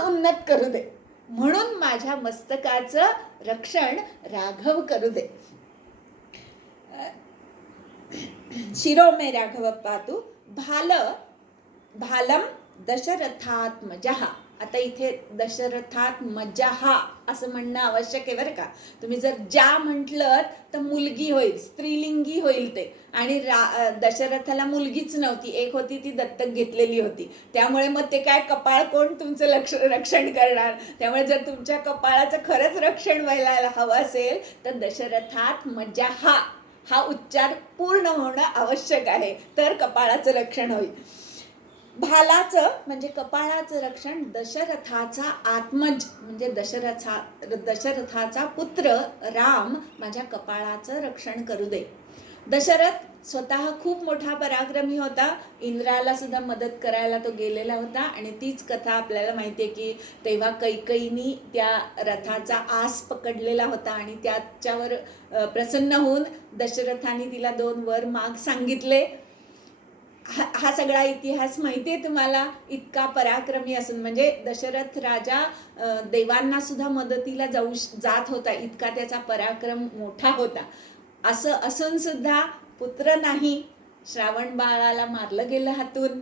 उन्नत करू दे, म्हणून माझ्या मस्तकाचं रक्षण राघव करू दे. शिरो मे राघव पातु भालम दशरथात्मजः. आता इथे दशरथात्मजः असं म्हणणं आवश्यक आहे बरं का. तुम्ही जर ज्या म्हटलं तर मुलगी होईल, स्त्रीलिंगी होईल ते. आणि दशरथाला मुलगीच नव्हती, एक होती ती दत्तक घेतलेली होती. त्यामुळे मग ते काय कपाळ कोण तुमचं रक्षण करणार. त्यामुळे जर तुमच्या कपाळाचं खरंच रक्षण व्हायला हवं असेल तर दशरथात्मजः हा उच्चार पूर्ण होणं आवश्यक आहे, तर कपाळाचं रक्षण होईल. भालाचं म्हणजे कपाळाचं रक्षण, दशरथाचा आत्मज म्हणजे दशरथाचा पुत्र राम माझ्या कपाळाचं रक्षण करू दे. दशरथ स्वतः खूप मोठा पराक्रमी होता, इंद्राला सुद्धा मदत करायला तो गेलेला होता. आणि तीच कथा आपल्याला माहिती आहे की तेव्हा कैकईनी त्या रथाचा आस पकडलेला होता आणि त्याच्यावर प्रसन्न होऊन दशरथाने तिला 2 वर माग सांगितले. हा सगळा इतिहास माहिती आहे तुम्हाला. इतका पराक्रमी असून म्हणजे दशरथ राजा देवांना सुद्धा मदतीला जात होता, इतका त्याचा पराक्रम मोठा होता. असं असून सुद्धा पुत्र नाही, श्रावण बाळाला मारलं गेलं हातून.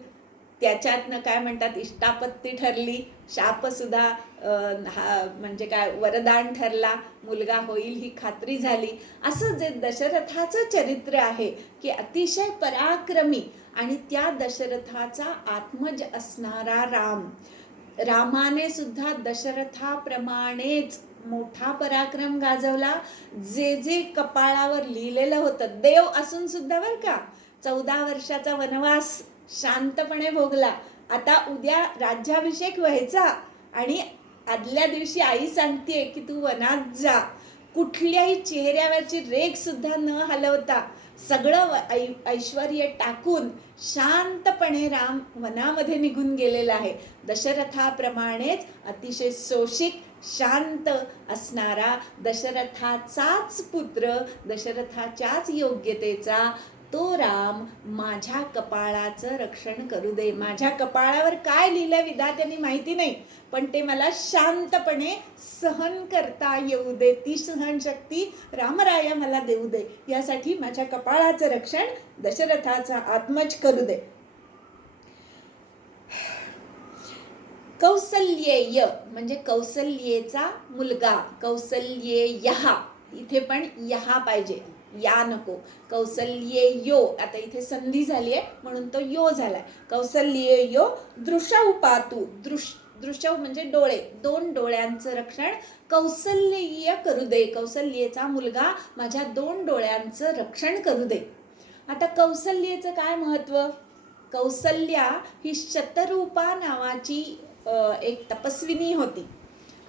त्याच्यातनं काय म्हणतात इष्टापत्ती ठरली, शाप सुद्धा म्हणजे काय वरदान ठरला, मुलगा होईल ही खात्री झाली. असं जे दशरथाचं चरित्र आहे की अतिशय पराक्रमी आणि त्या दशरथाचा आत्मज असणारा रामाने सुद्धा दशरथाप्रमाणेच मोठा पराक्रम गाजवला. जे जे कपाळावर लिहिलेलं होतं, देव असून सुद्धा बरं का, 14 वर्षाचा वनवास शांतपणे भोगला. आता उद्या राज्याभिषेक व्हायचा आणि आदल्या दिवशी आई सांगते की तू वनात जा. कुठल्याही चेहऱ्यावरची रेख सुद्धा न हलवता सगळं ऐश्वर्य टाकून शांतपणे राम वनामध्ये निघून गेलेला आहे. दशरथाप्रमाणेच अतिशय सोशिक शांत असणारा दशरथाचाच पुत्र, दशरथाच्याच योग्यतेचा तो राम माझ्या कपाळाचं रक्षण करू दे. माझ्या कपाळावर काय लिहिलं विधात्याने माहिती नाही, पण ते मला शांतपणे सहन करता येऊ दे. ती सहनशक्ती रामराया मला देऊ दे. यासाठी माझ्या कपाळाचं रक्षण दशरथाचा आत्मज करू दे. कौसल्येय म्हणजे कौसल्येचा मुलगा, कौसल्येयः. इथे पण यहा पाहिजे, या नको. कौसल्येयो, आता इथे संधी झाली आहे म्हणून तो यो झालाय. कौसल्येयो दृशौ पातु. दृशौ म्हणजे डोळे, 2 डोळ्यांचं रक्षण कौसल्येय करू दे. कौसल्येचा मुलगा माझ्या 2 डोळ्यांचं रक्षण करू दे. आता कौसल्येचं काय महत्व? कौसल्या ही शतरूपा नावाची एक तपस्विनी होती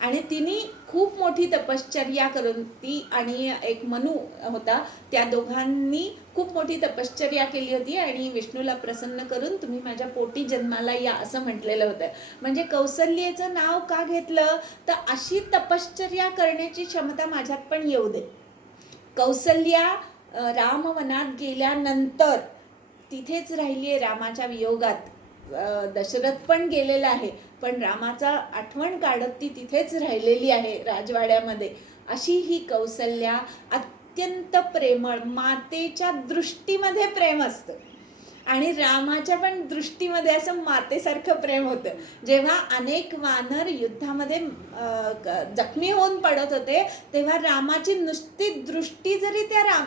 आणि तिने खूप मोठी तपश्चर्या करून, ती आणि एक मनु होता, त्या दोघांनी खूप मोठी तपश्चर्या केली होती आणि विष्णूला प्रसन्न करून तुम्ही माझ्या पोटी जन्माला या असं म्हटलेलं होतं. म्हणजे कौसल्येचं नाव का घेतलं तर अशी तपश्चर्या करण्याची क्षमता माझ्यात पण येऊ दे. कौसल्या रामवनात गेल्यानंतर तिथेच राहिली आहे रामाच्या वियोगात. दशरथ पण गेलेला आहे, पण रामाचा आठवण काढत ती तिथेच राहिलेली आहे राजवाड्यामध्ये. अशी ही कौसल्या अत्यंत प्रेमळ, मातेच्या दृष्टीमध्ये प्रेम असतं आणि रामाच्या पण दृष्टीमध्ये असं मातेसारखं प्रेम होतं. जेव्हा अनेक वानर युद्धामध्ये जखमी होऊन पडत होते तेव्हा रामाची नुसती दृष्टी जरी त्या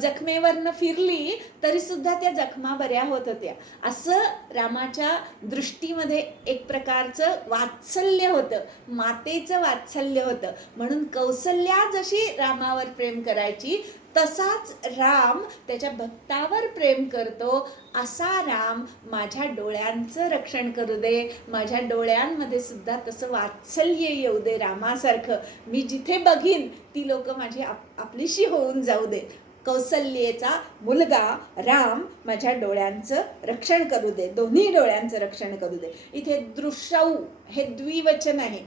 जखमेवरनं फिरली तरी सुद्धा त्या जखमा बऱ्या होत होत्या. असं रामाच्या दृष्टीमध्ये एक प्रकारचं वात्सल्य होतं, मातेचं वात्सल्य होतं. म्हणून कौसल्या जशी रामावर प्रेम करायची तसाच राम त्याच्या भक्तावर प्रेम करतो. असा राम माझ्या डोळ्यांचं रक्षण करू दे. माझ्या डोळ्यांमध्ये सुद्धा तसं वात्सल्य येऊ दे रामासारखं. मी जिथे बघीन ती लोक माझी आपलीशी होऊन जाऊ दे. कौसल्येचा मुलगा राम माझ्या डोळ्यांचं रक्षण करू दे, दोन्ही डोळ्यांचं रक्षण करू दे. इथे दृशौ हे द्विवचन आहे.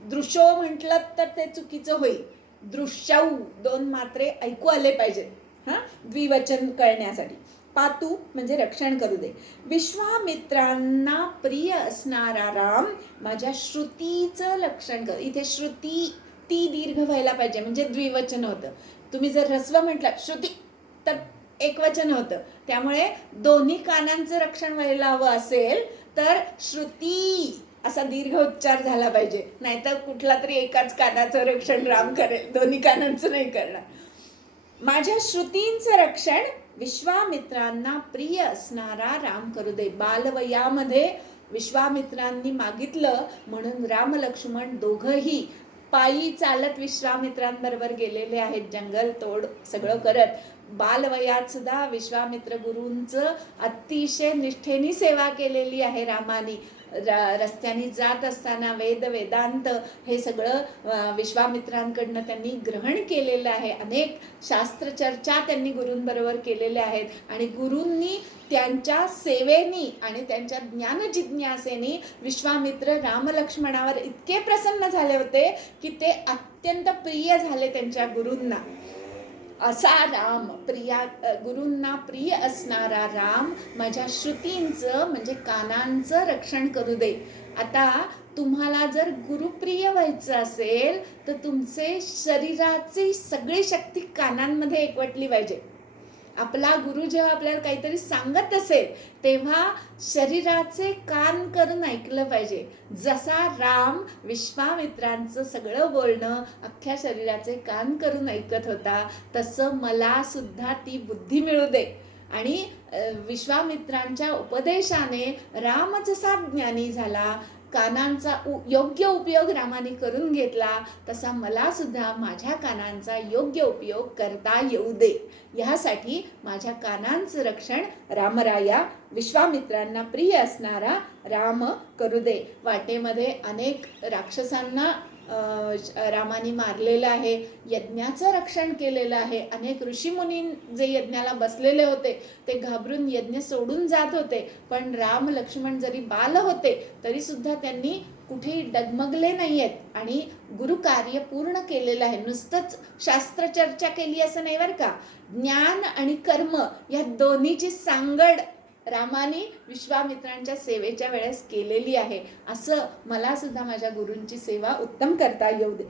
दृशो म्हटलं तर ते चुकीचं होईल. दृशौ 2 मात्रे ऐकू आले पाहिजेत द्विवचन कळण्यासाठी. पातू म्हणजे रक्षण करू दे. विश्वामित्रांना प्रिय असणारा राम माझ्या श्रुतीचं रक्षण कर. इथे श्रुती ती दीर्घ व्हायला पाहिजे म्हणजे द्विवचन होतं. तुम्ही जर ह्रस्व म्हटलं श्रुती तर एकवचन होतं. त्यामुळे दोन्ही कानांचं रक्षण व्हायला हवं असेल तर श्रुती असा दीर्घ उच्चार झाला पाहिजे. नाहीतर कुठला तरी एकाच कानाचं रक्षण राम करेल, दोन्ही कानांचं नाही करणार. माझ्या श्रुतींचं रक्षण विश्वामित्रांना प्रिय असणारा राम करू दे. बालवयामध्ये विश्वामित्रांनी मागितलं म्हणून राम लक्ष्मण दोघंही पायी चालत विश्वामित्रांबरोबर गेलेले आहेत, जंगल तोड सगळं करत. बालवयात सुद्धा विश्वामित्र गुरूंचं अतिशय निष्ठेने सेवा केलेली आहे रामानी. रस्त्याने जात असताना वेदांत हे सगळं विश्वामित्रांकडनं त्यांनी ग्रहण केलेलं आहे. अनेक शास्त्रचर्चा त्यांनी गुरूंबरोबर केलेल्या आहेत आणि गुरूंनी त्यांच्या सेवेनी आणि त्यांच्या ज्ञानजिज्ञासेनी विश्वामित्र रामलक्ष्मणावर इतके प्रसन्न झाले होते की ते अत्यंत प्रिय झाले त्यांच्या गुरूंना. असा राम गुरूंना प्रिय असणारा राम माझ्या श्रुतींचं म्हणजे कानांचं रक्षण करू दे. आता तुम्हाला जर गुरुप्रिय व्हायचं असेल तर तुमचे शरीराची सगळी शक्ती कानांमध्ये एकवटली पाहिजे. आपला गुरु जेव्हा आपल्याला काहीतरी सांगत असेल तेव्हा शरीराचे कान करून ऐकलं पाहिजे. जसा राम विश्वामित्रांचं सगळं बोलणं अख्ख्या शरीराचे कान करून ऐकत होता तसं मला सुद्धा ती बुद्धी मिळू दे. आणि विश्वामित्रांच्या उपदेशाने राम जसा ज्ञानी झाला, कानांचा योग्य उपयोग रामाने करून घेतला, तसा मला सुद्धा माझ्या कानांचा योग्य उपयोग करता येऊ दे. ह्यासाठी माझ्या कानांचं रक्षण रामराया विश्वामित्रांना प्रिय असणारा राम करू दे. वाटेमध्ये अनेक राक्षसांना रामाने मारलेलं आहे, यज्ञाचं रक्षण केलेलं आहे. अनेक ऋषीमुनी जे यज्ञाला बसलेले होते ते घाबरून यज्ञ सोडून जात होते, पण राम लक्ष्मण जरी बाल होते तरी सुद्धा त्यांनी कुठेही डगमगले नाही आहेत आणि गुरुकार्य पूर्ण केलेलं आहे. नुसतंच शास्त्रचर्चा केली असं नाही बरं का. ज्ञान आणि कर्म या दोन्हीची सांगड रामाने विश्वामित्रांच्या सेवेच्या वेळेस केलेली आहे. असं मला सुद्धा माझ्या गुरूंची सेवा उत्तम करता येऊ दे.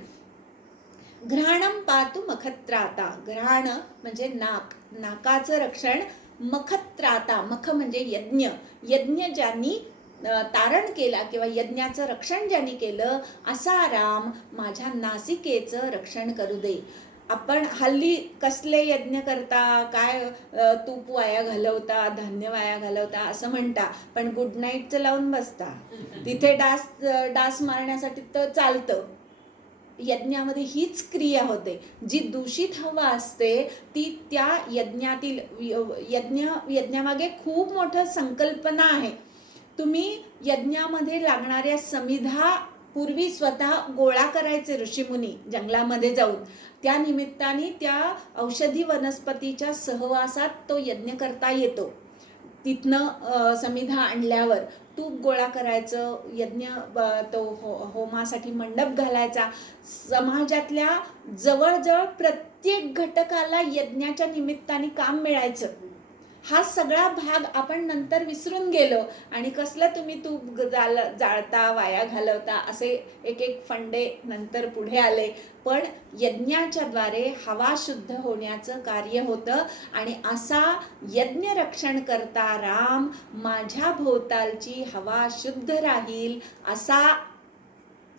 घ्राणम पातु मखत्राता. घ्राण म्हणजे नाक, नाकाचं रक्षण. मखत्राता, मख म्हणजे यज्ञ. यज्ञ ज्यांनी तारण केला किंवा यज्ञाचं रक्षण ज्यांनी केलं असा राम माझ्या नासिकेचं रक्षण करू दे. आपण हल्ली कसले यज्ञ करता, काय तूप वाया घालवता, धान्य वाया घालवता असं म्हणता, पण गुड नाईटचं लावून बसता. तिथे डास मारण्यासाठी तर चालतं. यज्ञामध्ये हीच क्रिया होते. जी दूषित हवा असते ती त्या यज्ञातील यज्ञामागे खूप मोठं संकल्पना आहे. तुम्ही यज्ञामध्ये लागणाऱ्या समिधा पूर्वी स्वतः गोळा करायचे ऋषीमुनी जंगलामध्ये जाऊन. त्या निमित्ताने त्या औषधी वनस्पतीच्या सहवासात तो यज्ञ करता येतो. तिथनं समिधा आणल्यावर तूप गोळा करायचं, यज्ञ तो होमासाठी मंडप घालायचा. समाजातल्या जवळजवळ प्रत्येक घटकाला यज्ञाच्या निमित्ताने काम मिळायचं. हा सगळा भाग आपण नंतर विसरून गेलो आणि कसलं तुम्ही तूप जाळता, वाया घालवता असे एक एक फंडे नंतर पुढे आले. पण यज्ञाच्या द्वारे हवा शुद्ध होण्याचं कार्य होतं आणि असा यज्ञ रक्षण करता राम माझ्या भोवतालची हवा शुद्ध राहील असा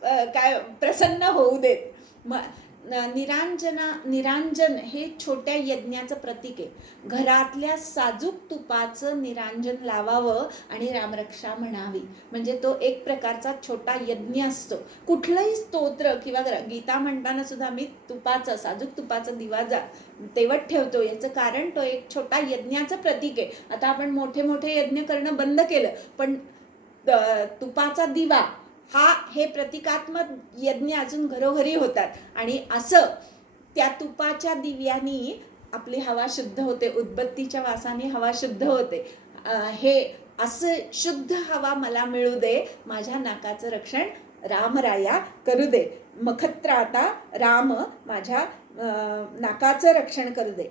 काय प्रसन्न होऊ देत. निरांजन हे छोट्या यज्ञाचं प्रतीक आहे. घरातल्या साजूक तुपाचं निरांजन लावावं आणि रामरक्षा म्हणावी म्हणजे तो एक प्रकारचा छोटा यज्ञ असतो. कुठलंही स्तोत्र किंवा गीता म्हणताना सुद्धा मी तुपाचं, साजूक तुपाचा दिवा तेवत ठेवतो. याचं कारण तो एक छोटा यज्ञाचं प्रतीक आहे. आता आपण मोठे मोठे यज्ञ करणं बंद केलं, पण तुपाचा दिवा हे प्रतिकात्मक यज्ञ अजून घरोघरी होतात आणि असं त्या तुपाच्या दिव्यानी आपली हवा शुद्ध होते. उदबत्तीच्या वासाने हवा शुद्ध होते. हे असं शुद्ध हवा मला मिळू दे. माझ्या नाकाचं रक्षण रामराया करू दे. मखत्राता राम माझ्या नाकाचं रक्षण करू दे.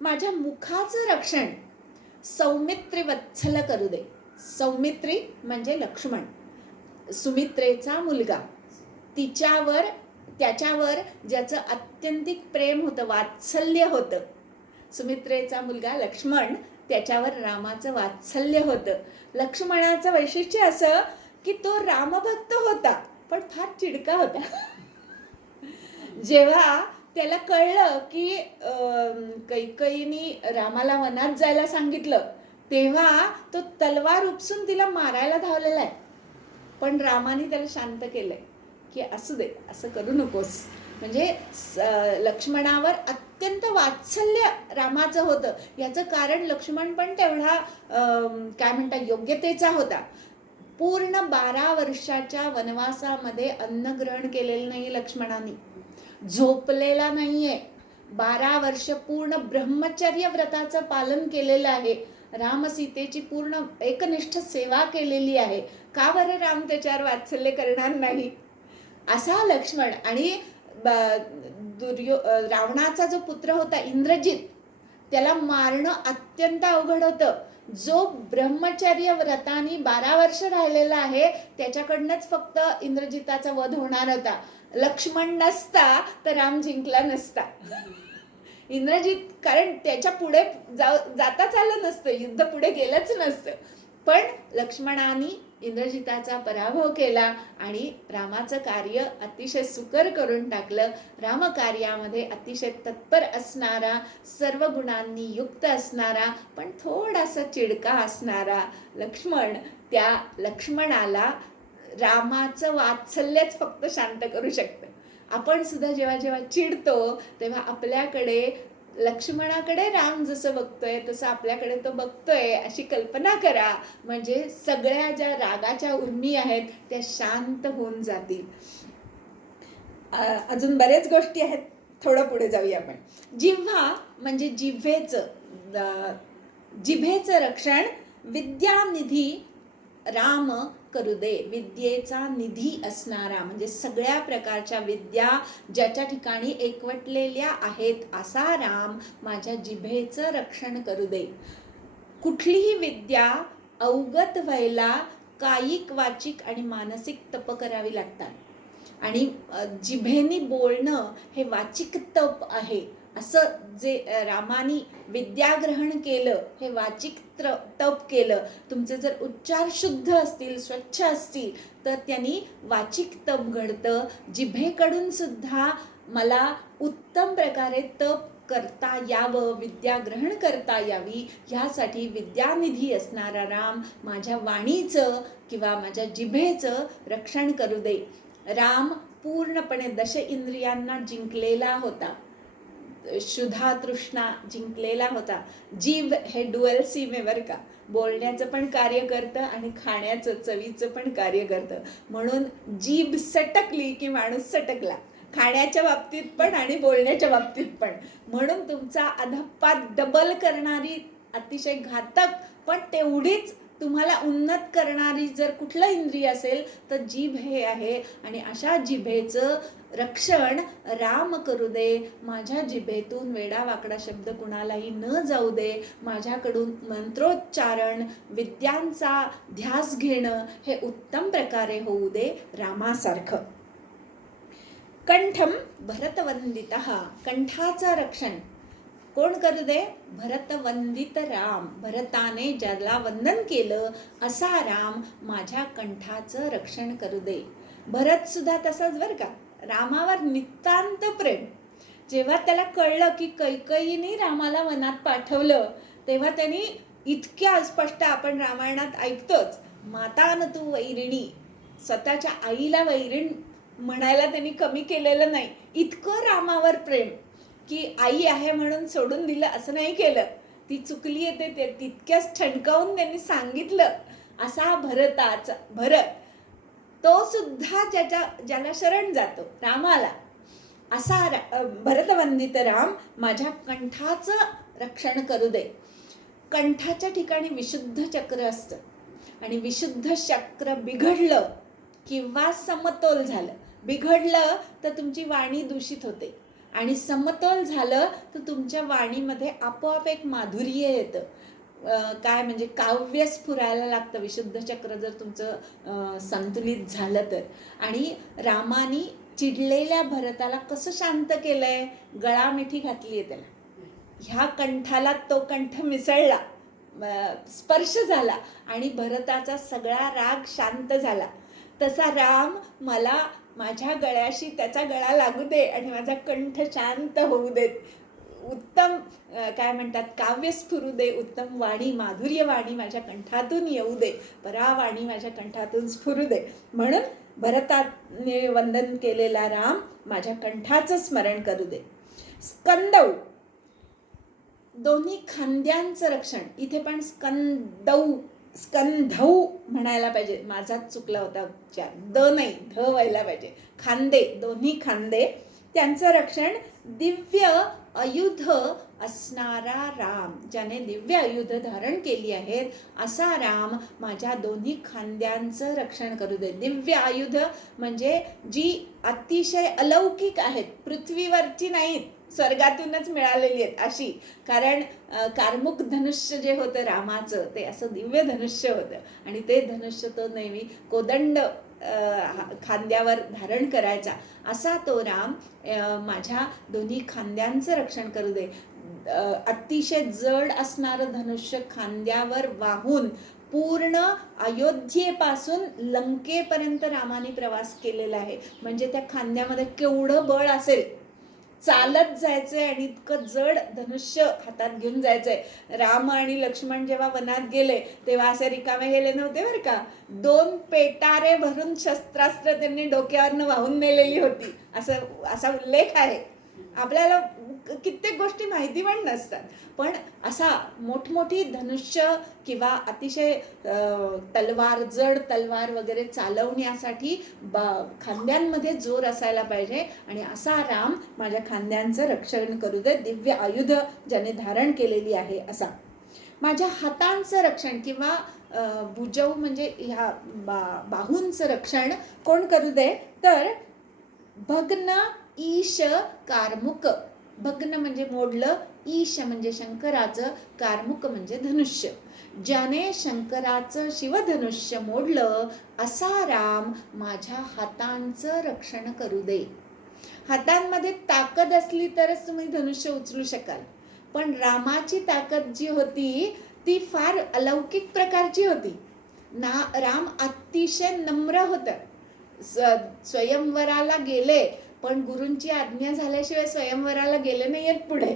माझ्या मुखाचं रक्षण सौमित्री वत्सल करू दे. सौमित्री म्हणजे लक्ष्मण, सुमित्रेचा मुलगा. त्याच्यावर ज्याचं अत्यंतिक प्रेम होतं, वात्सल्य होतं. सुमित्रेचा मुलगा लक्ष्मण, त्याच्यावर रामाचं वात्सल्य होतं. लक्ष्मणाचं वैशिष्ट्य असं की तो रामभक्त होता, पण फार चिडका होता. जेव्हा त्याला कळलं की कैकेयीने रामाला वनात जायला सांगितलं, तेव्हा तो तलवार उपसून तिला मारायला धावलेला आहे. पण रामाने त्याला शांत केलंय की असू दे, असं करू नकोस. म्हणजे लक्ष्मणावर अत्यंत वात्सल्य रामाचं होतं. याचं कारण लक्ष्मण पण तेवढा काय म्हणतात योग्यतेचा होता. पूर्ण 12 वर्षाच्या वनवासामध्ये अन्न ग्रहण केलेलं नाही लक्ष्मणाने, झोपलेला नाहीये. 12 वर्ष पूर्ण ब्रह्मचर्य व्रताचं पालन केलेलं आहे. रामसीतेची पूर्ण एकनिष्ठ सेवा केलेली आहे. का बरं राम त्याच्यावर वात्सल्य करणार नाही? असा लक्ष्मण. आणि रावणाचा जो पुत्र होता इंद्रजित, त्याला मारणं अत्यंत अवघड होतं. जो ब्रह्मचर्य व्रताने 12 वर्ष राहिलेला आहे, त्याच्याकडनंच फक्त इंद्रजिताचा वध होणार होता. लक्ष्मण नसता तर राम जिंकला नसता. इंद्रजित, कारण त्याच्या पुढे जाताच आलं नसतं, युद्ध पुढे गेलंच नसतं. पण लक्ष्मणाने इंद्रजिताचा पराभव केला आणि रामाचं कार्य अतिशय सुकर करून टाकलं. रामकार्यामध्ये अतिशय तत्पर असणारा, सर्व गुणांनी युक्त असणारा, पण थोडासा चिडका असणारा लक्ष्मण, त्या लक्ष्मणाला रामाचं वात्सल्यच फक्त शांत करू शकतं. आपण सुद्धा जेव्हा जेव्हा चिडतो तेव्हा आपल्याकडे लक्ष्मणाकडे राम जसं बघतोय तसं आपल्याकडे तो बघतोय अशी कल्पना करा. म्हणजे सगळ्या ज्या रागाच्या उर्मी आहेत त्या शांत होऊन जातील. अजून बरेच गोष्टी आहेत, थोडं पुढे जाऊया आपण. जिव्हा म्हणजे जिभेचं रक्षण विद्यानिधी राम करू दे. विद्येचा निधी असणारा म्हणजे सगळ्या प्रकारच्या विद्या ज्याच्या ठिकाणी एकवटलेल्या आहेत असा राम माझ्या जिभेचं रक्षण करू दे. कुठलीही विद्या अवगत व्हायला कायिक, वाचिक आणि मानसिक तप करावी लागतात. आणि जिभेनी बोलणं हे वाचिक तप आहे. असं जे रामानी विद्याग्रहण केलं हे वाचिक तप केलं. तुमचे जर उच्चार शुद्ध असतील, स्वच्छ असतील तर त्यांनी वाचिक तप घडतं. जिभेकडून सुद्धा मला उत्तम प्रकारे तप करता यावं, विद्या ग्रहण करता यावी, ह्यासाठी विद्यानिधी असणारा राम माझ्या वाणीचं किंवा माझ्या जिभेचं रक्षण करू दे. राम पूर्णपणे 10 इंद्रियांना जिंकलेला होता, शुद्धा तृष्णा जिंकलेला होता. जीभ हे डुअल सिम आहे बरं का, बोलण्याचं पण कार्य करतं आणि खाण्याचं, चवीचं पण कार्य करतं. म्हणून जीभ सटकली की माणूस सटकला, खाण्याच्या बाबतीत पण आणि बोलण्याच्या बाबतीत पण. म्हणून तुमचा अधपात डबल करणारी, अतिशय घातक पण तेवढीच तुम्हाला उन्नत करणारी जर कुठलं इंद्रिय असेल तर जीभ हे आहे. आणि अशा जिभेचं रक्षण राम करू दे. माझ्या जिभेतून वेडावाकडा शब्द कुणालाही न जाऊ दे. माझ्याकडून मंत्रोच्चारण, विद्यांचा ध्यास घेणं हे उत्तम प्रकारे होऊ दे रामासारखं. कंठम भरतवंदितः, कंठाचं रक्षण कोण करू दे? भरतवंदित राम, भरताने ज्याला वंदन केलं असा राम माझ्या कंठाचं रक्षण करू दे. भरत सुद्धा तसाच बरं का, रामावर नितांत प्रेम. जेव्हा त्याला कळलं की कैकेयीने रामाला वनात पाठवलं तेव्हा त्यांनी इतक्या स्पष्ट, आपण रामायणात ऐकतोच, माता न तू वैरिणी, स्वतःच्या आईला वैरीण म्हणायला त्यांनी कमी केलेलं नाही. इतकं रामावर प्रेम की आई आहे म्हणून सोडून दिलं असं नाही केलं. ती चुकली आहे ते तितक्याच ठणकावून त्यांनी सांगितलं. असा भरत तो सुद्धा ज्याला शरण जातो रामाला, असा भरतवंदित राम माझ्या कंठाचं रक्षण करू दे. कंठाच्या ठिकाणी विशुद्ध चक्र असतं आणि विशुद्ध चक्र बिघडलं किंवा समतोल झालं, बिघडलं तर तुमची वाणी दूषित होते आणि समतोल झालं तर तुमच्या वाणीमध्ये आपोआप एक माधुर्य येतं. काय म्हणजे काव्य स्फुरायला लागतं विशुद्ध चक्र जर तुमचं संतुलित झालं तर. आणि रामानी चिडलेल्या भरताला कसं शांत केलंय, गळा मिठी घातली आहे त्याला, ह्या कंठाला तो कंठ मिसळला, स्पर्श झाला आणि भरताचा सगळा राग शांत झाला. तसा राम मला माझ्या गळ्याशी त्याचा गळा लागू दे आणि माझा कंठ शांत होऊ देत, उत्तम काय म्हणतात काव्य स्फुरू दे, उत्तम वाणी माधुर्य वाणी माझ्या कंठातून येऊ दे, परावाणी माझ्या कंठातून स्फुरू दे. म्हणून भरताने वंदन केलेला राम माझ्या कंठाचं स्मरण करू दे. स्कंदौ, दोन्ही खांद्यांचं रक्षण. इथे पण स्कंधौ म्हणायला पाहिजे, माझाच चुकला होता उच्चार, द नाही ध व्हायला पाहिजे. खांदे, दोन्ही खांदे, त्यांचं रक्षण. दिव्य आयुध असणारा राम, ज्याने दिव्य आयुध धारण केली आहेत असा राम माझ्या दोन्ही खांद्यांचं रक्षण करू दे. दिव्य आयुध म्हणजे जी अतिशय अलौकिक आहेत, पृथ्वीवरची नाहीत, स्वर्गातूनच मिळालेली आहेत अशी. कारण कार्मुक धनुष्य जे होतं रामाचं ते असं दिव्य धनुष्य होतं आणि ते धनुष्य तो नेहमी कोदंड खांद्यावर धारण करायचा. असा तो राम माझ्या दोन्ही खांद्यांचं रक्षण करू दे. अतिशय जड असणारं धनुष्य खांद्यावर वाहून पूर्ण अयोध्येपासून लंकेपर्यंत रामाने प्रवास केलेला आहे. म्हणजे त्या खांद्यामध्ये केवढं बळ असेल, चालत जायचंय आणि इतकं जड धनुष्य हातात घेऊन जायचंय. राम आणि लक्ष्मण जेव्हा वनात गेले तेव्हा असे रिकामे गेले नव्हते बरं का, 2 पेटारे भरून शस्त्रास्त्र त्यांनी डोक्यावरनं वाहून नेलेली होती, असा उल्लेख आहे. आपल्याला कित्येक गोष्टी माहिती पण नसतात, पण असा मोठमोठी धनुष्य किंवा अतिशय तलवार, जड तलवार वगैरे चालवण्यासाठी खांद्यांमध्ये जोर असायला पाहिजे. आणि असा राम माझ्या खांद्यांचं रक्षण करू दे, दिव्य आयुध ज्याने धारण केलेली आहे असा. माझ्या हातांचं रक्षण किंवा भुजौ म्हणजे ह्या बाहूंचं रक्षण कोण करू दे, तर भग्न ईश कार्मुक. भग्न म्हणजे मोडलं, ईश म्हणजे शंकराचं, कार्मुक म्हणजे धनुष्य. ज्याने शंकराचं शिवधनुष्य मोडलं असा राम माझ्या हातांचं रक्षण करू दे. हातांमध्ये ताकद असली तरच तुम्ही धनुष्य उचलू शकाल, पण रामाची ताकद जी होती ती फार अलौकिक प्रकारची होती ना. राम अतिशय नम्र होतं. स्वयंवराला गेले पण गुरूंची आज्ञा झाल्याशिवाय स्वयंवराला गेले नाही आहेत पुढे.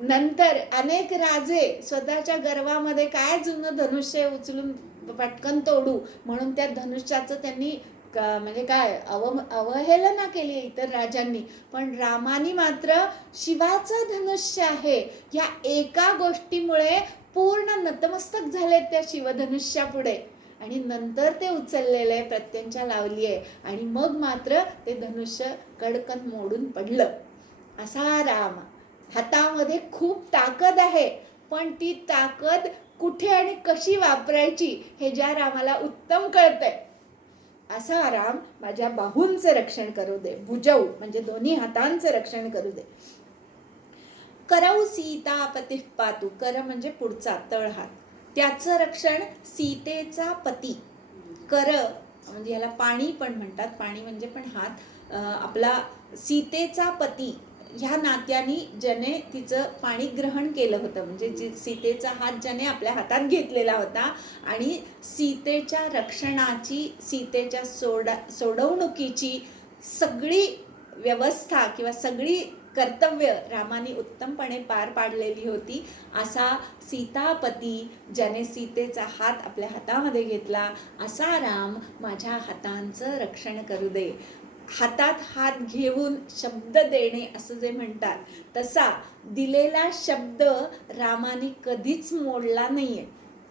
नंतर अनेक राजे स्वतःच्या गर्वामध्ये काय जुनं धनुष्य उचलून पटकन तोडू म्हणून त्या धनुष्याचं त्यांनी म्हणजे काय अवहेलना केली इतर राजांनी. पण रामानी मात्र शिवाचं धनुष्य आहे या एका गोष्टीमुळे पूर्ण नतमस्तक झाले त्या शिवधनुष्यापुढे आणि नंतर ते उचललेले प्रत्यंचा लावली आहे आणि मग मात्र ते धनुष्य कडकन मोडून पडलं. असा राम, हातामध्ये खूप ताकद आहे पण ती ताकद कुठे आणि कशी वापरायची हे ज्या रामाला उत्तम कळतंय असा राम माझ्या बाहूंचं रक्षण करू दे. भुजौ म्हणजे दोन्ही हातांचं रक्षण करू दे. करौ सीतापती पातू. कर म्हणजे पुढचा तळहात, त्याचं रक्षण सीतेचा पती. कर म्हणजे याला पाणी पण म्हणतात, पाणी म्हणजे पण हात. आपला सीतेचा पती ह्या नात्याने ज्याने तिचं पाणी ग्रहण केलं होतं, म्हणजे सीतेचा हात ज्याने आपल्या हातात घेतलेला होता आणि सीतेच्या रक्षणाची, सीतेच्या सोडवणुकीची सगळी व्यवस्था किंवा सगळी कर्तव्य रामाने उत्तमपणे पार पाडलेली होती. असा सीतापती ज्याने सीतेचा हात आपल्या हातामध्ये घेतला असा राम माझ्या हातांचं रक्षण करू दे. हातात हात घेऊन शब्द देणे असं जे म्हणतात तसा दिलेला शब्द रामाने कधीच मोडला नाहीये.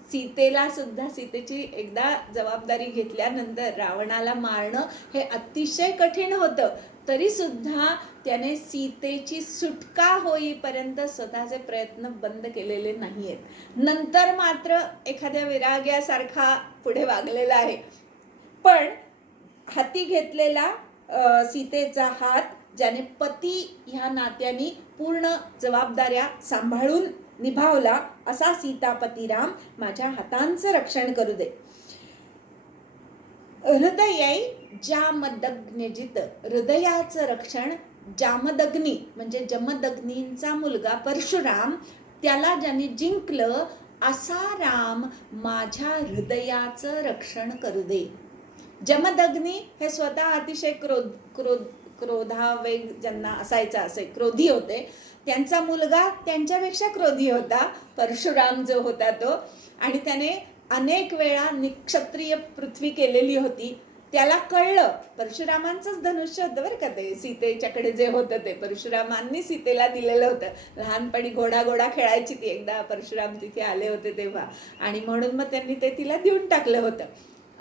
सीतेला सुद्धा, सीतेची एकदा जबाबदारी घेतल्यानंतर रावणाला मारणं हे अतिशय कठीण होतं, तरी सुद्धा त्याने सीतेची सुटका होईपर्यंत स्वतःचे प्रयत्न बंद केलेले नाही आहेत. नंतर मात्र एखाद्या विराग्यासारखा पुढे वागलेला आहे, पण हाती घेतलेला सीतेचा हात ज्याने पती ह्या नात्याने पूर्ण जबाबदाऱ्या सांभाळून निभावला असा सीतापती राम माझ्या हातांचं रक्षण करू दे. हृदयै जामदग्निजित, हृदयाचं रक्षण जामदग्नी म्हणजे जमदग्नींचा मुलगा परशुराम, त्याला ज्यांनी जिंकलं असा राम माझ्या हृदयाचं रक्षण करू दे. जमदग्नी हे स्वतः अतिशय क्रोधावेग ज्यांना असायचा असे क्रोधी होते. त्यांचा मुलगा त्यांच्यापेक्षा क्रोधी होता, परशुराम जो होता तो. आणि त्याने अनेक वेळा निक्षत्रिय पृथ्वी केलेली होती. त्याला कळलं, परशुरामांचंच धनुष्य होतं बरं का ते, सीतेच्याकडे जे होतं ते परशुरामांनी सीतेला दिलेलं होतं. लहानपणी घोडा खेळायची ती, एकदा परशुराम तिथे आले होते तेव्हा, आणि म्हणून मग त्यांनी ते तिला देऊन टाकलं होतं.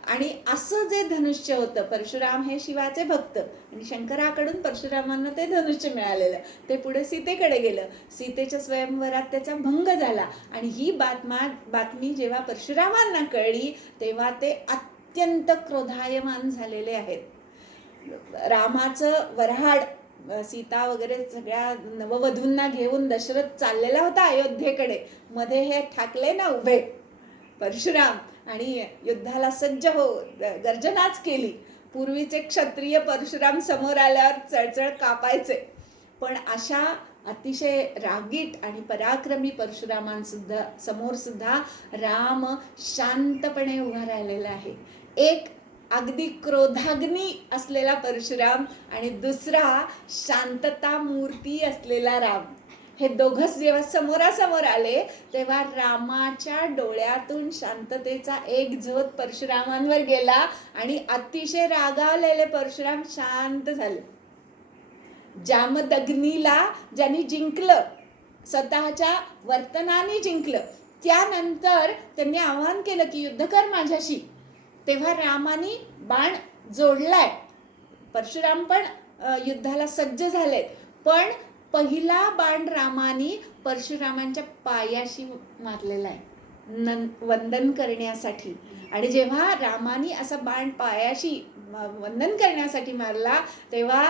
आणि असं जे धनुष्य होतं, परशुराम हे शिवाचे भक्त, आणि शंकराकडून परशुरामांना ते धनुष्य मिळालेलं. ते पुढे सीतेकडे गेलं. सीतेच्या स्वयंवरात त्याचा भंग झाला, आणि ही बातमी जेव्हा परशुरामांना कळली तेव्हा ते अत्यंत क्रोधायमान झालेले आहेत. रामाचं वऱ्हाड सीता वगैरे सगळ्या नववधूंना घेऊन दशरथ चाललेला होता अयोध्येकडे. मध्ये हे ठाकले ना उभे परशुराम, आणि युद्धाला सज्ज हो गर्जनाच केली. पूर्वीचे क्षत्रिय परशुराम समोर आल्यावर चळचळ कापायचे, पण अशा अतिशय रागीट आणि पराक्रमी परशुरामांसुद्धा समोर सुद्धा राम शांतपणे उभा राहिलेला आहे. एक अगदी क्रोधाग्नी असलेला परशुराम आणि दुसरा शांतता मूर्ती असलेला राम, हे दोघंच जेव्हा समोरासमोर आले तेव्हा रामाच्या डोळ्यातून शांततेचा एक झोत परशुरामांवर गेला, आणि अतिशय रागावलेले परशुराम शांत झाले. जामदग्नीला ज्यांनी जिंकलं, स्वतःच्या वर्तनाने जिंकलं, त्यानंतर त्यांनी आवाहन केलं की युद्ध कर माझ्याशी. तेव्हा रामाने बाण जोडलाय, परशुराम पण युद्धाला सज्ज झाले, पण पहिला बाण रामाने परशुरामांच्या पायाशी मारलेला आहे वंदन करण्यासाठी. आणि जेव्हा रामाने असा बाण पायाशी वंदन करण्यासाठी मारला तेव्हा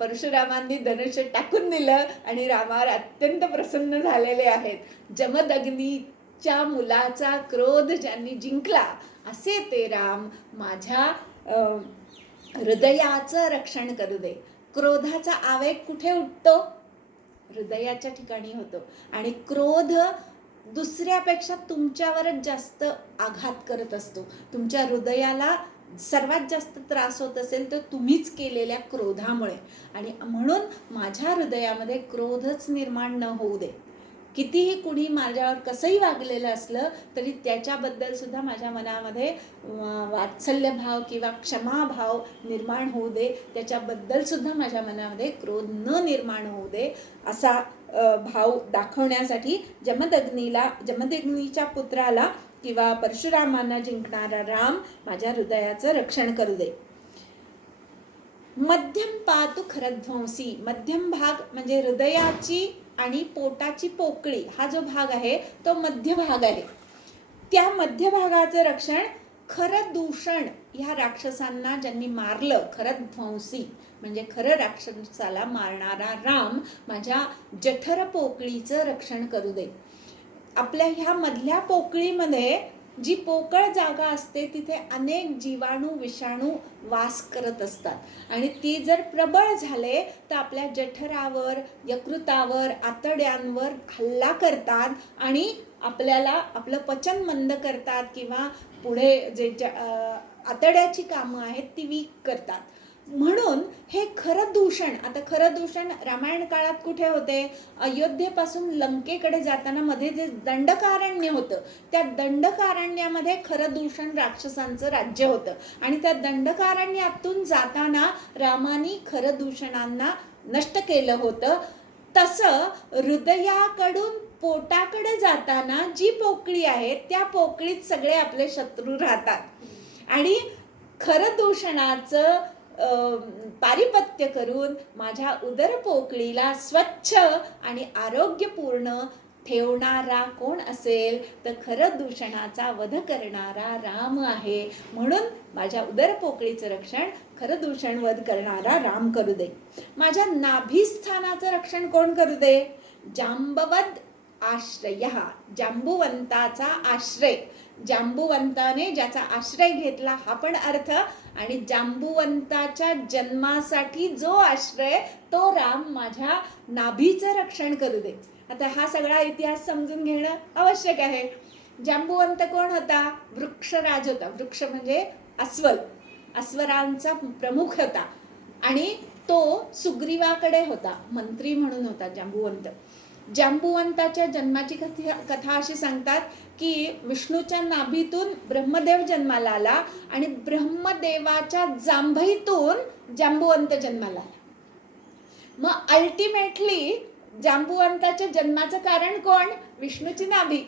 परशुरामांनी धनुष्य टाकून दिलं, आणि रामावर अत्यंत प्रसन्न झालेले आहेत. जमदग्नीच्या मुलाचा क्रोध ज्यांनी जिंकला असे ते राम माझ्या हृदयाचं रक्षण करू दे. क्रोधाचा आवेग कुठे उठतो? हृदयाच्या ठिकाणी होतो. आणि क्रोध दुसऱ्यापेक्षा तुमच्यावरच जास्त आघात करत असतो. तुमच्या हृदयाला सर्वात जास्त त्रास होत असेल तर तुम्हीच केलेल्या क्रोधामुळे. आणि म्हणून माझ्या हृदयामध्ये क्रोधच निर्माण न होऊ दे. कितीही कुणी माझ्यावर कसंही वागलेलं असलं तरी त्याच्याबद्दल सुद्धा माझ्या मनामध्ये वात्सल्यभाव किंवा क्षमाभाव निर्माण होऊ दे. त्याच्याबद्दल सुद्धा माझ्या मनामध्ये क्रोध न निर्माण होऊ दे, असा भाव दाखवण्यासाठी जमदग्नीच्या पुत्राला किंवा परशुरामांना जिंकणारा राम माझ्या हृदयाचं रक्षण करू दे. मध्यम पातु खरध्वंसी, मध्यम भाग म्हणजे हृदयाची आणि पोटाची पोकळी हा जो भाग आहे तो मध्य भाग आहे. त्या मध्य भागाचं रक्षण खरदूषण ह्या राक्षसांना ज्यांनी मारलं, खरध्वंसी म्हणजे खरं राक्षसाला मारणारा राम माझ्या जठर पोकळीचं रक्षण करू दे. आपल्या ह्या मधल्या पोकळीमध्ये जी पोकळ जागा असते तिथे अनेक जीवाणू विषाणू वास करत असतात, आणि ती जर प्रबळ झाले तर आपल्या जठरावर, यकृतावर, आतड्यांवर हल्ला करतात आणि आपल्याला आपलं पचन मंद करतात, किंवा पुढे जे आतड्याची कामं आहेत ती वीक करतात. म्हणून हे खरं दूषण, आता खरं दूषण रामायण काळात कुठे होते? अयोध्येपासून लंकेकडे जाताना मध्ये जे दंडकारण्य होतं त्या दंडकारण्यामध्ये खरं दूषण राक्षसांचं राज्य होतं, आणि त्या दंडकारण्यातून जाताना रामानी खरं दूषणांना नष्ट केलं होतं. तसं हृदयाकडून पोटाकडे जाताना जी पोकळी आहे त्या पोकळीत सगळे आपले शत्रू राहतात, आणि खरं दूषणाचं पारिपत्य करून माझ्या उदर पोकळीला स्वच्छ आणि आरोग्यपूर्ण ठेवणारा कोण असेल तर खरं दूषणाचा वध करणारा राम आहे. म्हणून माझ्या उदर पोकळीचं रक्षण खरं दूषण वध करणारा राम करू दे. माझ्या नाभिस्थानाचं रक्षण कोण करू दे? जांबवद आश्रयः, जांबुवंताचा आश्रय, जांबुवंताने ज्याचा आश्रय घेतला हा पण अर्थ, आणि जांबुवंताच्या जन्मासाठी जो आश्रय तो राम माझ्या नाभीचं रक्षण करू दे. आता हा सगळा इतिहास समजून घेणं आवश्यक आहे. जांबुवंत कोण होता? वृक्षराज होता. वृक्ष म्हणजे अस्वल, अस्वरांचा प्रमुख होता, आणि तो सुग्रीवाकडे होता, मंत्री म्हणून होता जांबुवंत. जांबुवंताच्या जन्माची कथा अशी सांगतात की विष्णूच्या नाभीतून ब्रह्मदेव जन्माला आला, आणि ब्रह्मदेवाच्या जांभईतून जांबुवंत जन्माला आला. मग अल्टिमेटली जांबुवंताच्या जन्माचं कारण कोण? विष्णूची नाभी.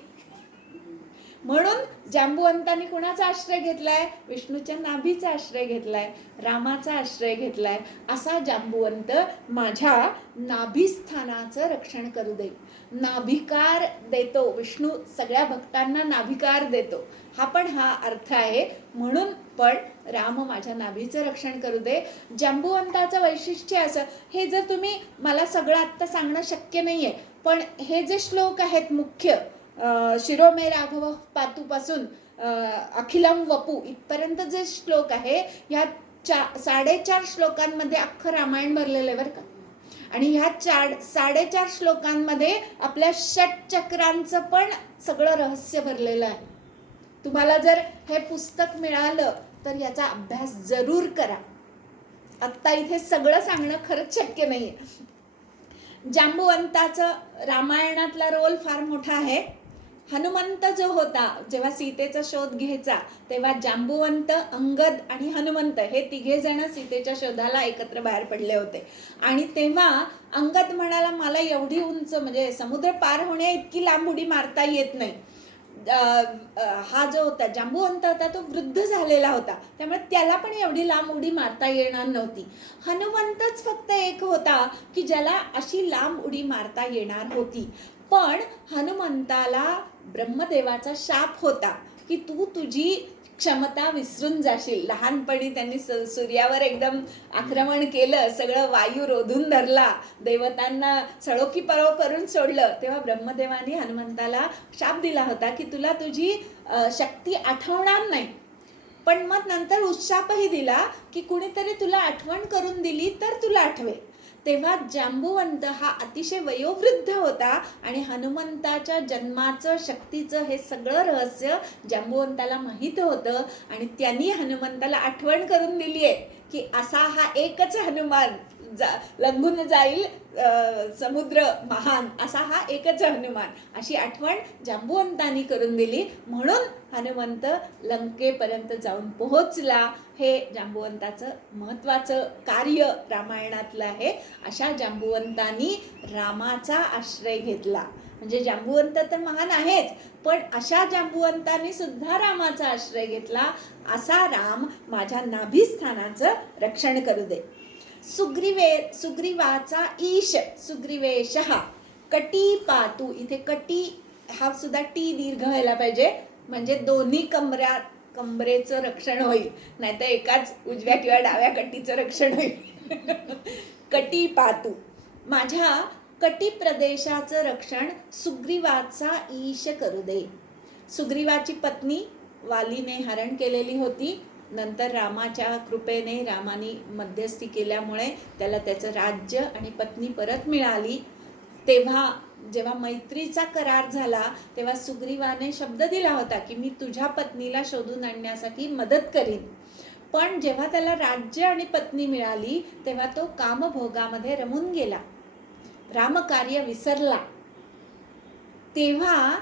म्हणून जांबुवंतांनी कुणाचा आश्रय घेतलाय? विष्णूच्या नाभीचा आश्रय घेतलाय, रामाचा आश्रय घेतलाय. असा जांबुवंत माझ्या नाभिस्थानाचं रक्षण करू दे. नाभिकार देतो विष्णू, सगळ्या भक्तांना नाभिकार देतो, हा पण हा अर्थ आहे. म्हणून पण राम माझ्या नाभीचं रक्षण करू दे. जांबुवंताचं वैशिष्ट्य असं, हे जर तुम्ही, मला सगळं आत्ता सांगणं शक्य नाही आहे, पण हे जे श्लोक आहेत मुख्य, शिरोमे राघव पातूपासून अखिलम वपू इथपर्यंत जे श्लोक आहे, ह्या 4.5 श्लोकांमध्ये अख्खं रामायण भरलेलं आहे बरं का. आणि ह्या 4.5 श्लोकांमध्ये आपल्या षटचक्रांचं पण सगळं रहस्य भरलेलं आहे. तुम्हाला जर हे पुस्तक मिळालं तर याचा अभ्यास जरूर करा. आत्ता इथे सगळं सांगणं खरंच शक्य नाही आहे. जांबुवंताचं रामायणातला रोल फार मोठा आहे. हनुमंत जो होता, जेव्हा सीतेचा शोध घ्यायचा तेव्हा जांबुवंत, अंगद आणि हनुमंत हे 3 जण सीतेच्या शोधाला एकत्र बाहेर पडले होते. आणि तेव्हा अंगद म्हणाला, मला एवढी उंच, म्हणजे समुद्र पार होण्या इतकी लांब उडी मारता येत नाही. हा जो होता जांबुवंत होता तो वृद्ध झालेला होता, त्यामुळे त्याला पण एवढी लांब उडी मारता येणार नव्हती. हनुमंतच फक्त एक होता की ज्याला अशी लांब उडी मारता येणार होती. पण हनुमंताला ब्रह्मदेवाचा शाप होता की तू तुझी क्षमता विसरून जाशील. लहानपणी त्यांनी सूर्यावर एकदम आक्रमण केलं, सगळं वायू रोधून धरला, देवतांना सळोकी पळो करून सोडलं, तेव्हा ब्रह्मदेवाने हनुमंताला शाप दिला होता की तुला तुझी शक्ती आठवणार नाही. पण मग नंतर उत्शापही दिला की कुणीतरी तुला आठवण करून दिली तर तुला आठवेल. तेव्हा जांबुवंत हा अतिशय वयोवृद्ध होता, आणि हनुमंताच्या जन्माचं, शक्तीचं हे सगळं रहस्य जांबुवंताला माहीत होतं, आणि त्यांनी हनुमंताला आठवण करून दिली आहे की असा हा एकच हनुमान लंघून जाईल समुद्र महान, असा हा एकच हनुमान, अशी आठवण जांबुवंतांनी करून दिली. म्हणून हनुमंत लंकेपर्यंत जाऊन पोहोचला. हे जांबुवंताचं महत्त्वाचं कार्य रामायणातलं आहे. अशा जांबुवंतांनी रामाचा आश्रय घेतला. म्हणजे जांबुवंत तर महान आहेच, पण अशा जांबुवंतांनी सुद्धा रामाचा आश्रय घेतला. असा राम माझ्या नाभिस्थानाचं रक्षण करू दे. सुग्रीवाचा ईश, सुग्रीवेशः कटी पातू, इथे कटी हा सुद्धा टी दीर्घ व्हायला पाहिजे, म्हणजे दोन्ही कमरेचं रक्षण होईल, नाहीतर एकाच उजव्या किंवा डाव्या कटीचं रक्षण होईल. कटी पातू, माझ्या कटी प्रदेशाचं रक्षण सुग्रीवाचा ईश करू दे. सुग्रीवाची पत्नी वालीने हरण केलेली होती. नंतर रामाच्या कृपेने, रामाने मध्यस्थी केल्यामुळे त्याला त्याचं राज्य आणि पत्नी परत मिळाली. तेव्हा जेव्हा मैत्रीचा करार झाला तेव्हा सुग्रीवाने शब्द दिला होता की मी तुझ्या पत्नीला शोधून आणण्यासाठी मदत करीन. पण जेव्हा त्याला राज्य आणि पत्नी मिळाली तेव्हा तो कामभोगामध्ये रमून गेला, रामकार्य विसरला. तेव्हा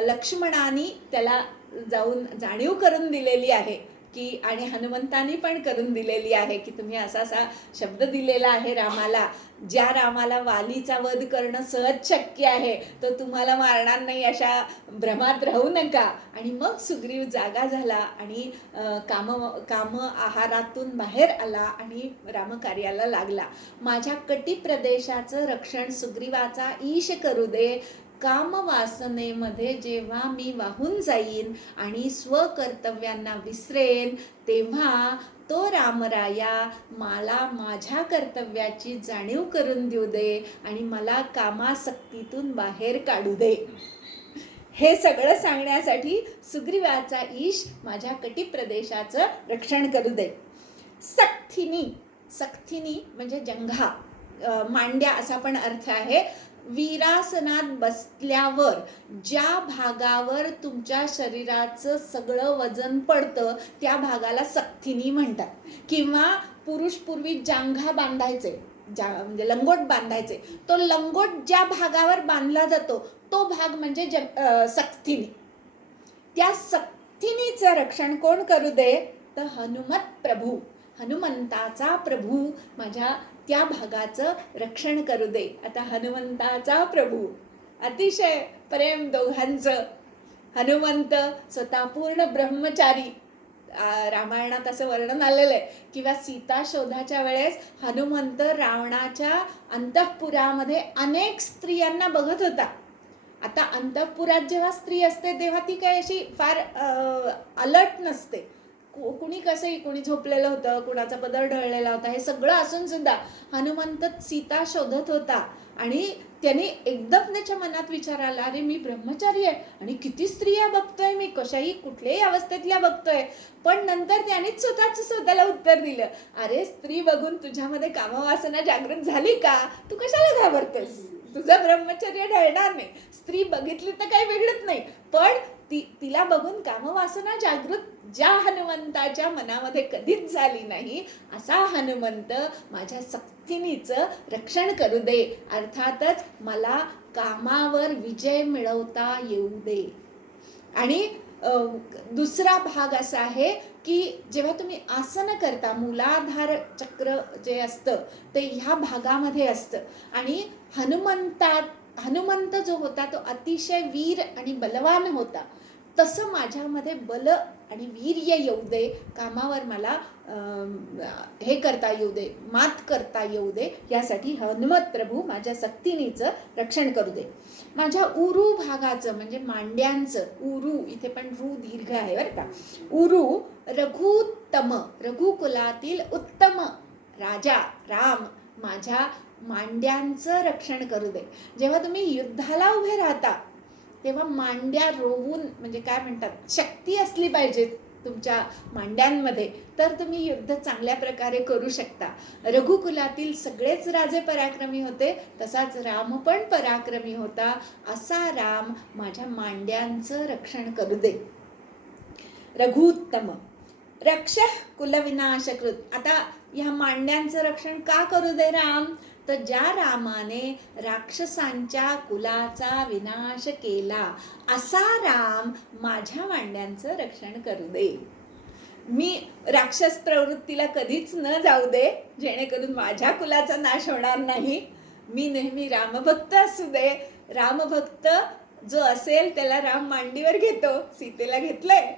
लक्ष्मणाने त्याला जाऊन जाणीव करून दिलेली आहे की, आणि हनुमंतानी पण करून दिलेली आहे की तुम्ही असा असा शब्द दिलेला आहे रामाला, ज्या रामाला वालीचा वध करणं सहज शक्य आहे तो तुम्हाला मारणार नाही, अशा भ्रमात राहू नका. आणि मग सुग्रीव जागा झाला आणि काम आहारातून बाहेर आला आणि रामकार्याला लागला. माझ्या कटी प्रदेशाचं रक्षण सुग्रीवाचा ईश करू दे. कामवासनेमध्ये जेव्हा मी वाहून जाईन आणि स्वकर्तव्यांना विसरेन तेव्हा तो रामराया मला माझ्या कर्तव्याची जाणीव करून देऊ दे आणि मला कामासक्तीतून बाहेर काढू दे. हे सगळं सांगण्यासाठी सुग्रीवाचा ईश माझ्या कटिप्रदेशाचं रक्षण करू दे. सक्थिनी, सक्थिनी म्हणजे जंघा, मांड्या असा पण अर्थ आहे. वीरासनात बसल्यावर ज्या भागावर तुमच्या शरीराचं सगळं वजन पडतं त्या भागाला सक्थिनी म्हणतात. किंवा पुरुष पूर्वी जांघा बांधायचे, म्हणजे लंगोट बांधायचे, तो लंगोट ज्या भागावर बांधला जातो तो भाग म्हणजे सक्थिनी. त्या सक्थिनीचं रक्षण कोण करू दे? तर हनुमत प्रभू, हनुमंताचा प्रभू माझ्या त्या भागाचं रक्षण करू दे. आता हनुमंताचा प्रभू, अतिशय प्रेम दोघांचं. हनुमंत स्वतः पूर्ण ब्रह्मचारी, रामायणात असं वर्णन आलेलं आहे. किंवा सीता शोधाच्या वेळेस हनुमंत रावणाच्या अंतःपुरामध्ये अनेक स्त्रियांना बघत होता. आता अंतःपुरात जेव्हा स्त्री असते तेव्हा ती काही अशी फार अलर्ट नसते. कुणी कसंही, कुणी झोपलेलं होतं, कुणाचा पदर ढळलेला होता, हे सगळं असून सुद्धा हनुमंत सीता शोधत होता. आणि त्याने एकदम त्याच्या मनात विचार आला, अरे मी ब्रह्मचारी आहे आणि किती स्त्रिया बघतोय मी, कशाही कुठल्याही अवस्थेतल्या बघतोय. पण नंतर त्यानेच स्वतःला उत्तर दिलं, अरे स्त्री बघून तुझ्यामध्ये कामवासना जागृत झाली का? तू कशाला घाबरतेस? तुझं ब्रह्मचर्य ढळणार नाही. स्त्री बघितली तर काही वेगळंच नाही, पण तिला बघून कामवासना जागृत ज्या हनुमंताच्या मनामध्ये कधीच झाली नाही, असा हनुमंत माझ्या सक्थिनीचं रक्षण करू दे. अर्थातच मला कामावर विजय मिळवता येऊ दे. आणि दुसरा भाग असा आहे की जेव्हा तुम्ही आसन करता, मूलाधार चक्र जे असतं ते ह्या भागामध्ये असतं. आणि हनुमंत जो होता तो अतिशय वीर आणि बलवान होता. तसं माझ्यामध्ये बल आणि वीर्य येऊ दे, कामावर मला हे करता येऊ दे, मात करता येऊ दे, यासाठी हनुमत प्रभू माझ्या सक्तिनीचं रक्षण करू दे. माझ्या उरू भागाचं म्हणजे मांड्यांचं, उरू इथे पण रू दीर्घ आहे बरं का. उरू रघुत्तम, रघुकुलातील उत्तम राजा राम माझ्या मांड्यांचं रक्षण करू दे. जेव्हा तुम्ही युद्धाला उभे राहता तेव्हा मांड्या रोवून, म्हणजे काय म्हणतात, शक्ती असली पाहिजे तुमच्या मांड्यांमध्ये, तर तुम्ही युद्ध चांगल्या प्रकारे करू शकता. रघुकुलातील सगळेच राजे पराक्रमी होते, तसाच राम पण पराक्रमी होता. असा राम माझ्या मांड्यांचं रक्षण करू दे. रघुत्तम रक्ष कुलविनाशकृत. आता ह्या मांड्यांचं रक्षण का करू दे राम? तर ज्या रामाने राक्षसांच्या कुलाचा विनाश केला, असा राम माझ्या मांड्यांचं रक्षण करू दे. मी राक्षस प्रवृत्तीला कधीच न जाऊ दे, जेणेकरून माझ्या कुलाचा नाश होणार नाही. मी नेहमी रामभक्त असू दे. रामभक्त जो असेल त्याला राम मांडीवर घेतो. सीतेला घेतलंय,